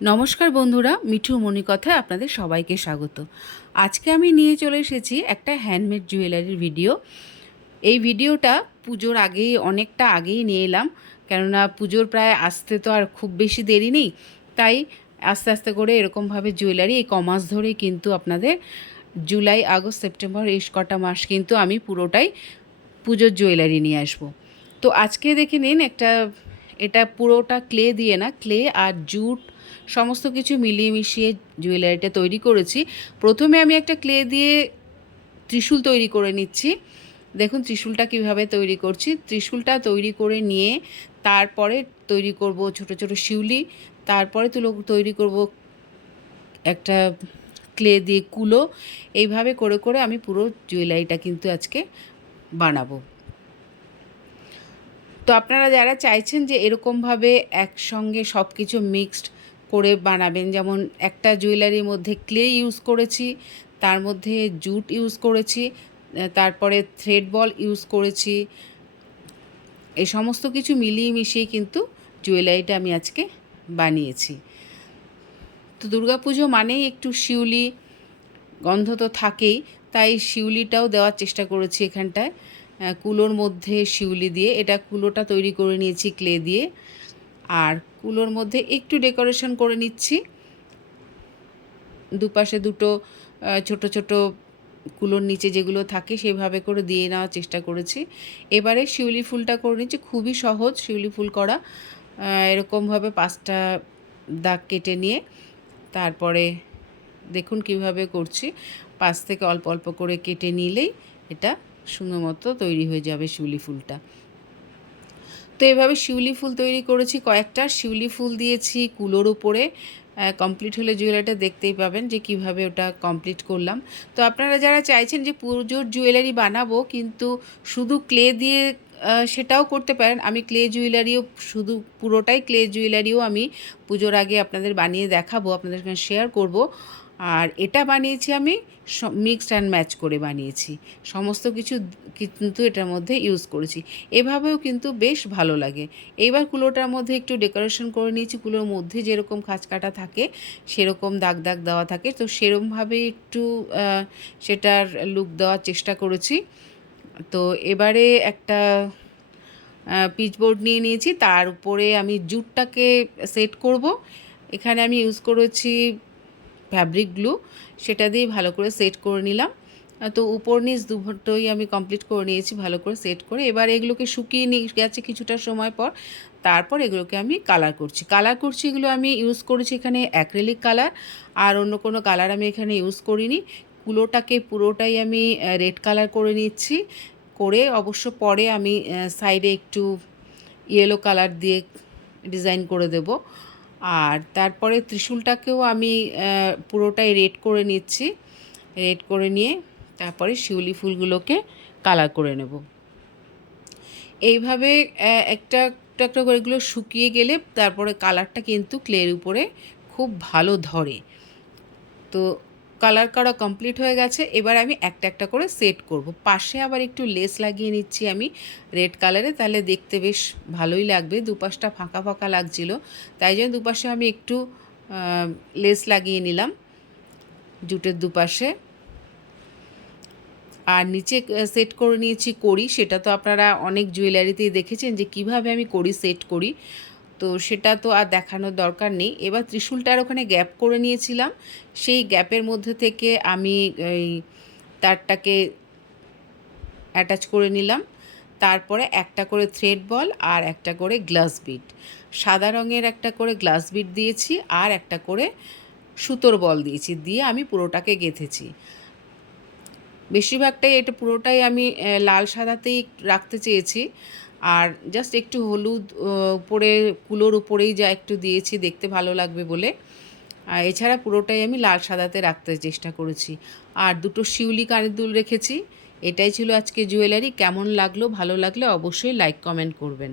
নমস্কার বন্ধুরা, মিঠু মণিকথায় আপনাদের সবাইকে স্বাগত। আজকে আমি নিয়ে চলে এসেছি একটা হ্যান্ডমেড জুয়েলারির ভিডিও এই ভিডিওটা পুজোর আগেই, অনেকটা আগেই নিয়ে এলাম, কেননা পুজোর প্রায় আসতে তো আর খুব বেশি দেরি নেই, তাই আস্তে আস্তে করে এরকমভাবে জুয়েলারি এই কমাস ধরে কিন্তু আপনাদের জুলাই, আগস্ট, সেপ্টেম্বর, এই কটা মাস কিন্তু আমি পুরোটাই পুজোর জুয়েলারি নিয়ে আসব। তো আজকে দেখে নিন, একটা, এটা পুরোটা ক্লে দিয়ে না ক্লে আর জুট সমস্ত কিছু মিলিয়ে মিশিয়ে জুয়েলারিটা তৈরি করেছি। প্রথমে আমি একটা ক্লে দিয়ে ত্রিশূল তৈরি করে নিচ্ছি। দেখুন ত্রিশূলটা কীভাবে তৈরি করছি। ত্রিশূলটা তৈরি করে নিয়ে তারপরে তৈরি করব ছোট ছোট শিউলি, তারপরে তুলো তৈরি করব একটা ক্লে দিয়ে কুলো। এইভাবে করে করে আমি পুরো জুয়েলারিটা কিন্তু আজকে বানাবো। তো আপনারা যারা চাইছেন যে এরকমভাবে একসঙ্গে সব কিছু মিক্সড করে বানাবেন। যেমন একটা জুয়েলারির মধ্যে ক্লে ইউজ করেছি, তার মধ্যে জুট ইউজ করেছি তারপরে থ্রেড বল ইউজ করেছি। এই সমস্ত কিছু মিলিয়ে মিশিয়ে কিন্তু জুয়েলারিটা আমি আজকে বানিয়েছি। তো দুর্গাপুজো মানেই একটু শিউলি, গন্ধ তো থাকেই, তাই শিউলিটাও দেওয়ার চেষ্টা করেছি এখানটায়। কুলোর মধ্যে শিউলি দিয়ে, এটা কুলোটা তৈরি করে নিয়েছি ক্লে দিয়ে। আর কুলোর মধ্যে একটু ডেকোরেশন করে নিচ্ছি। দুপাশে দুটো ছোট ছোট কুলোর নিচে যেগুলো থাকে সেভাবে করে দিয়ে নেওয়ার চেষ্টা করেছি। এবারে শিউলি ফুলটা করে নিচ্ছি, খুবই সহজ শিউলি ফুল করা। এরকমভাবে পাঁচটা দাগ কেটে নিয়ে তারপরে দেখুন কীভাবে করছি। পাশ থেকে অল্প অল্প করে কেটে নিলেই এটা সুন্দর মতো তৈরি হয়ে যাবে শিউলি ফুলটা। তো এভাবে শিউলি ফুল তৈরি করেছি, কয়েকটা শিউলি ফুল দিয়েছি কুলোর উপরে। কমপ্লিট হলে জুয়েলারিটা দেখতেই পাবেন যে কীভাবে ওটা কমপ্লিট করলাম। তো আপনারা যারা চাইছেন যে পুজোর জুয়েলারি বানাবো কিন্তু শুধু ক্লে দিয়ে সেটাও করতে পারেন। আমি ক্লে জুয়েলারিও শুধু পুরোটাই ক্লে জুয়েলারিও আমি পুজোর আগে আপনাদের বানিয়ে দেখাবো, আপনাদের সঙ্গে শেয়ার করব। আর এটা বানিয়েছি আমি মিক্সড অ্যান্ড ম্যাচ করে বানিয়েছি। সমস্ত কিছু কিন্তু এটার মধ্যে ইউজ করেছি। এভাবেও কিন্তু বেশ ভালো লাগে। এইবার কুলোটার মধ্যে একটু ডেকোরেশন করে নিয়েছি। কুলোর মধ্যে যেরকম খাঁচ কাটা থাকে, সেরকম দাগ দাগ দেওয়া থাকে। তো সেরমভাবে একটু সেটার লুক দেওয়ার চেষ্টা করেছি। তো এবারে একটা পিচবোর্ড নিয়ে নিয়েছি। তার উপরে আমি জুটটাকে সেট করব। এখানে আমি ইউজ করেছি ফ্যাব্রিক গ্লু সেটা দিয়ে ভালো করে সেট করে নিলাম। তো উপর নিচ দুটোই আমি কমপ্লিট করে নিয়েছি, ভালো করে সেট করে। এবার এগুলোকে শুকিয়ে নিয়ে গেছে কিছুটা সময় পর, তারপর এগুলোকে আমি কালার করছি। কালার করছি এগুলো আমি ইউজ করেছি এখানে অ্যাক্রেলিক কালার আর অন্য কোনো কালার আমি এখানে ইউজ করিনি। কুলোটাকে পুরোটাই আমি রেড কালার করে নিচ্ছি। করে অবশ্য পরে আমি সাইডে একটু ইয়েলো কালার দিয়ে ডিজাইন করে দেব। আর তারপরে ত্রিশূলটাকেও আমি পুরোটাই রেড করে নিচ্ছি। রেড করে নিয়ে তারপরে শিউলি ফুলগুলোকে কালার করে নেব। এইভাবে একটা একটা করে এগুলো শুকিয়ে গেলে তারপরে কালারটা কিন্তু ক্লের উপরে খুব ভালো ধরে। তো কালার করা কমপ্লিট হয়ে গেছে। এবার আমি একটা একটা করে সেট করব। পাশে আবার একটু লেস লাগিয়ে নিচ্ছি আমি রেড কালারে। তাহলে দেখতে বেশ ভালোই লাগবে। দুপাশটা ফাঁকা ফাঁকা লাগছিল। তাই জন্য দুপাশে আমি একটু লেস লাগিয়ে নিলাম জুটের দুপাশে। আর নিচে সেট করে নিয়েছি কড়ি। সেটা তো আপনারা অনেক জুয়েলারিতেই দেখেছেন যে কীভাবে আমি কড়ি সেট করি। তো সেটা তো আর দেখানোর দরকার নেই। এবার ত্রিশূলটার ওখানে গ্যাপ করে নিয়েছিলাম। সেই গ্যাপের মধ্যে থেকে আমি এই তারটাকে অ্যাটাচ করে নিলাম। তারপরে একটা করে থ্রেড বল আর একটা করে গ্লাস বিট সাদা রঙের একটা করে গ্লাস বিট দিয়েছি আর একটা করে সুতোর বল দিয়েছি। দিয়ে আমি পুরোটাকে গেঁথেছি। বেশিরভাগটাই এটা পুরোটাই আমি লাল সাদাতেই রাখতে চেয়েছি। আর জাস্ট একটু হলুদ উপরে, কুলোর উপরেই যা একটু দিয়েছি, দেখতে ভালো লাগবে বলে। আর এছাড়া পুরোটাই আমি লাল সাদাতে রাখতে চেষ্টা করেছি। আর দুটো শিউলি কানের দুল রেখেছি। এটাই ছিল আজকে জুয়েলারি। কেমন লাগল, ভালো লাগলে অবশ্যই লাইক কমেন্ট করবেন।